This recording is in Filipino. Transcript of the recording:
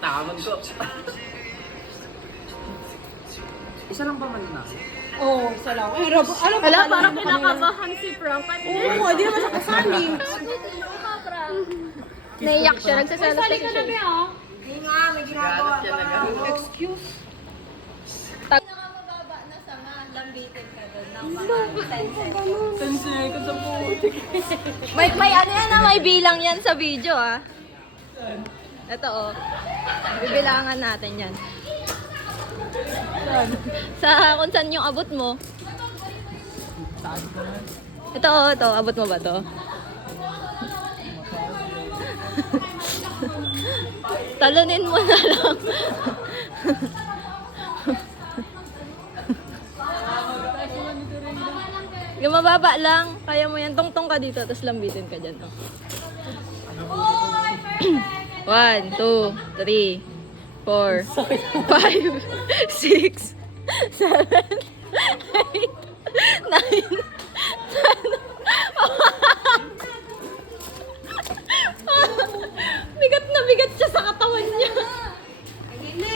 Tamang ko. Isa lang ba man na? Oo, isa lang. Wala, parang kinakabahan si Frank. Oo, hindi naman siya kasali. Naiyak siya, nagsasalas Sali kasi ka na, siya. Bea. Hindi nga, may ginagawa Galit siya pa. nag- Excuse. Pinakamababa na sama, lambitin ka doon ng mga 10 seconds. Sensei ko sa putik. May ano yan may bilang yan sa video Ito bibilangan natin yan. Sa kung saan yung abot mo. Ito, abot mo ba to? Talunin mo na lang. Yung mababa lang, kaya mo yan. Tungtong ka dito, tapos lambitin ka dyan. 1, 2, 3, 4, 5, 6, 7, 8, 9,